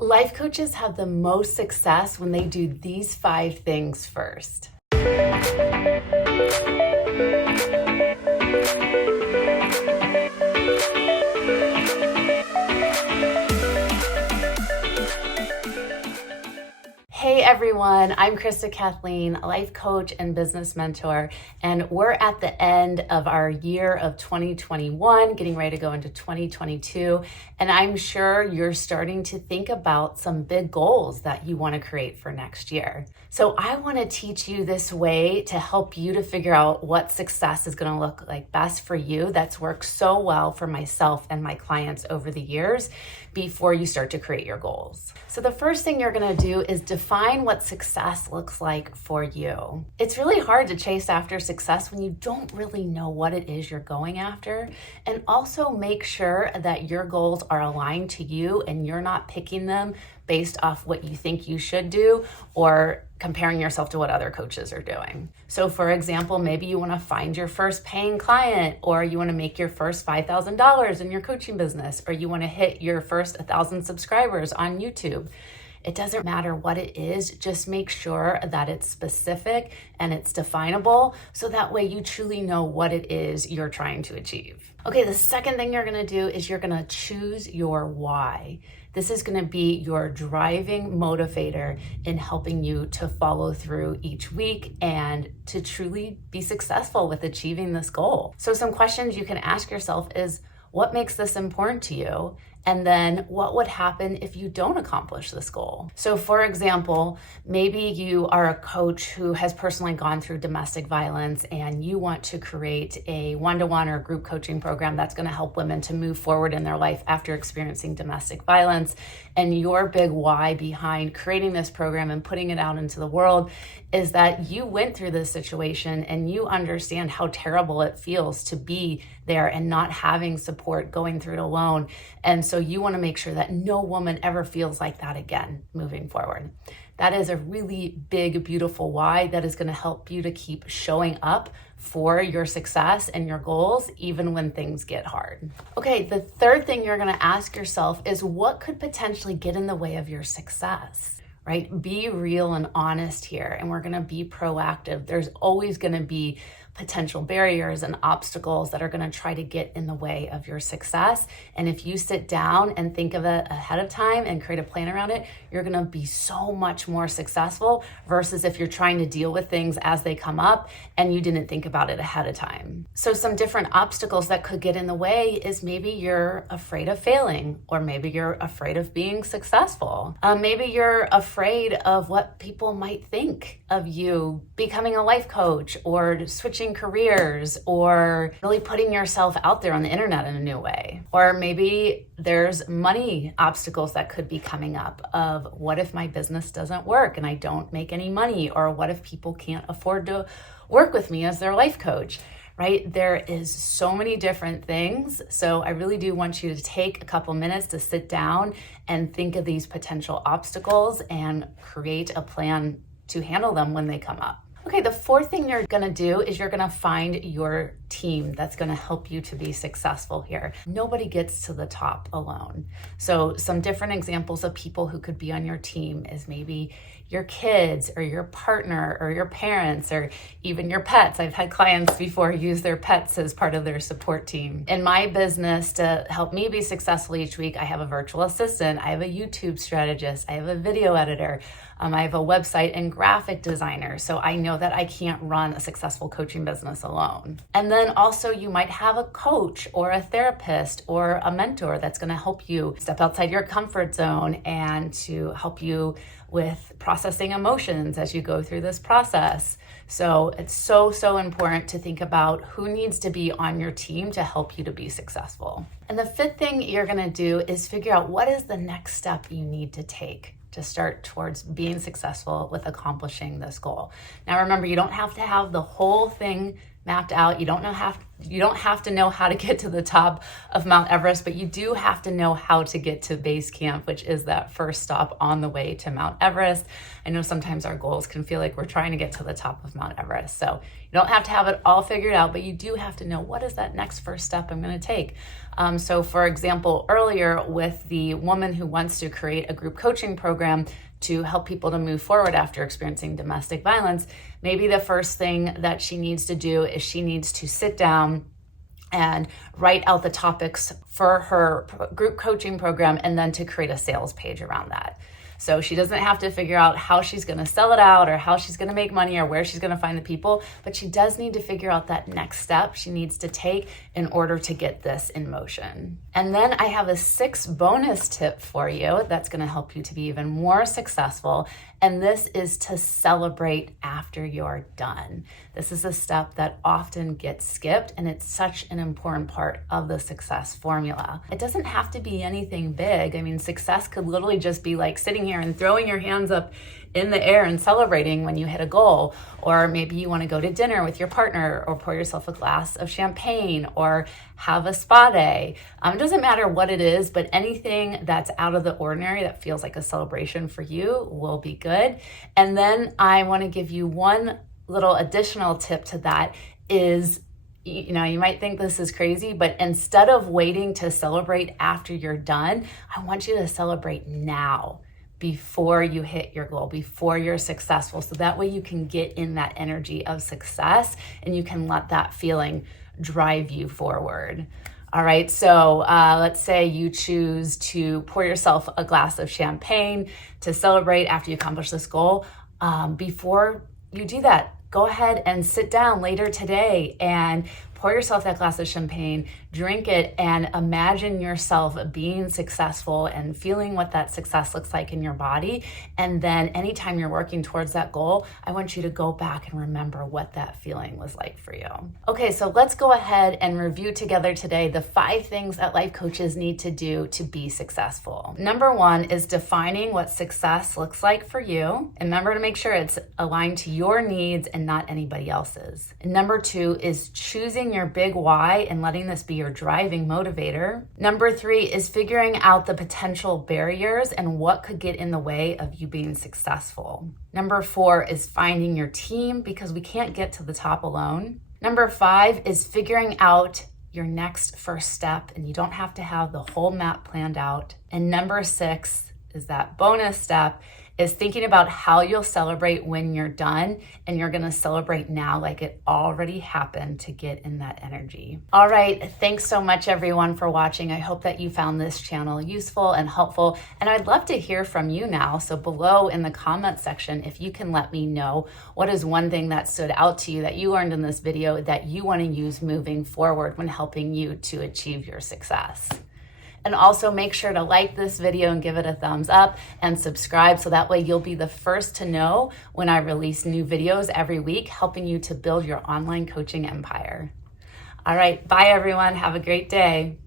Life coaches have the most success when they do these 5 things first. Hey everyone, I'm Krista Kathleen, a life coach and business mentor, and we're at the end of our year of 2021, getting ready to go into 2022, and I'm sure you're starting to think about some big goals that you want to create for next year. So I want to teach you this way to help you to figure out what success is going to look like best for you. That's worked so well for myself and my clients over the years before you start to create your goals. So the first thing you're going to do is define what success looks like for you. It's really hard to chase after success when you don't really know what it is you're going after. And also make sure that your goals are aligned to you and you're not picking them based off what you think you should do or comparing yourself to what other coaches are doing. So for example, maybe you want to find your first paying client, or you want to make your first $5,000 in your coaching business, or you want to hit your first 1,000 subscribers on YouTube. It doesn't matter what it is, just make sure that it's specific and it's definable so that way you truly know what it is you're trying to achieve. Okay, the second thing you're gonna do is you're gonna choose your why. This is gonna be your driving motivator in helping you to follow through each week and to truly be successful with achieving this goal. So some questions you can ask yourself is, what makes this important to you? And then what would happen if you don't accomplish this goal? So for example, maybe you are a coach who has personally gone through domestic violence and you want to create a one-to-one or group coaching program that's going to help women to move forward in their life after experiencing domestic violence. And your big why behind creating this program and putting it out into the world is that you went through this situation and you understand how terrible it feels to be there and not having support, going through it alone. And so you want to make sure that no woman ever feels like that again moving forward. That is a really big, beautiful why that is going to help you to keep showing up for your success and your goals, even when things get hard. Okay, the third thing you're going to ask yourself is, what could potentially get in the way of your success? Right? Be real and honest here, and we're going to be proactive. There's always going to be potential barriers and obstacles that are going to try to get in the way of your success. And if you sit down and think of it ahead of time and create a plan around it, you're going to be so much more successful versus if you're trying to deal with things as they come up and you didn't think about it ahead of time. So some different obstacles that could get in the way is maybe you're afraid of failing, or maybe you're afraid of being successful. Maybe you're afraid of what people might think of you becoming a life coach, or switching careers, or really putting yourself out there on the internet in a new way. Or maybe there's money obstacles that could be coming up of, what if my business doesn't work and I don't make any money? Or what if people can't afford to work with me as their life coach? Right? There is so many different things. So I really do want you to take a couple minutes to sit down and think of these potential obstacles and create a plan to handle them when they come up. Okay, the fourth thing you're gonna do is you're gonna find your team that's gonna help you to be successful here. Nobody gets to the top alone. So some different examples of people who could be on your team is maybe your kids or your partner or your parents or even your pets. I've had clients before use their pets as part of their support team. In my business, to help me be successful each week, I have a virtual assistant, I have a YouTube strategist, I have a video editor, I have a website and graphic designer. So I know that I can't run a successful coaching business alone. And then also you might have a coach or a therapist or a mentor that's gonna help you step outside your comfort zone and to help you with processing emotions as you go through this process. So it's so important to think about who needs to be on your team to help you to be successful. And the fifth thing you're gonna do is figure out, what is the next step you need to take to start towards being successful with accomplishing this goal. Now remember, you don't have to have the whole thing mapped out. You don't have to know how to get to the top of Mount Everest, but you do have to know how to get to base camp, which is that first stop on the way to Mount Everest. I know sometimes our goals can feel like we're trying to get to the top of Mount Everest. So you don't have to have it all figured out, but you do have to know, what is that next first step I'm going to take? So for example, earlier with the woman who wants to create a group coaching program to help people to move forward after experiencing domestic violence, maybe the first thing that she needs to do is she needs to sit down and write out the topics for her group coaching program, and then to create a sales page around that. So she doesn't have to figure out how she's going to sell it out or how she's going to make money or where she's going to find the people, but she does need to figure out that next step she needs to take in order to get this in motion. And then I have a 6 bonus tip for you that's going to help you to be even more successful. And this is to celebrate after you're done. This is a step that often gets skipped, and it's such an important part of the success formula. It doesn't have to be anything big. I mean, success could literally just be like sitting here and throwing your hands up in the air and celebrating when you hit a goal. Or maybe you want to go to dinner with your partner, or pour yourself a glass of champagne, or have a spa day. It doesn't matter what it is, but anything that's out of the ordinary that feels like a celebration for you will be good. And then I want to give you one little additional tip to that is, you know, you might think this is crazy, but instead of waiting to celebrate after you're done, I want you to celebrate now, before you hit your goal, before you're successful. So that way you can get in that energy of success and you can let that feeling drive you forward. All right, so let's say you choose to pour yourself a glass of champagne to celebrate after you accomplish this goal. Before you do that, go ahead and sit down later today and pour yourself that glass of champagne, drink it, and imagine yourself being successful and feeling what that success looks like in your body. And then anytime you're working towards that goal, I want you to go back and remember what that feeling was like for you. Okay, so let's go ahead and review together today the 5 things that life coaches need to do to be successful. Number 1 is defining what success looks like for you. And remember to make sure it's aligned to your needs and not anybody else's. And number 2 is choosing your big why and letting this be your driving motivator. Number 3 is figuring out the potential barriers and what could get in the way of you being successful. Number 4 is finding your team, because we can't get to the top alone. Number 5 is figuring out your next first step, and you don't have to have the whole map planned out. And number 6 is that bonus step, is thinking about how you'll celebrate when you're done, and you're gonna celebrate now like it already happened to get in that energy. All right, thanks so much everyone for watching. I hope that you found this channel useful and helpful, and I'd love to hear from you now. So below in the comment section, if you can let me know what is one thing that stood out to you that you learned in this video that you wanna use moving forward when helping you to achieve your success. And also make sure to like this video and give it a thumbs up and subscribe, so that way you'll be the first to know when I release new videos every week, helping you to build your online coaching empire. All right, bye everyone. Have a great day.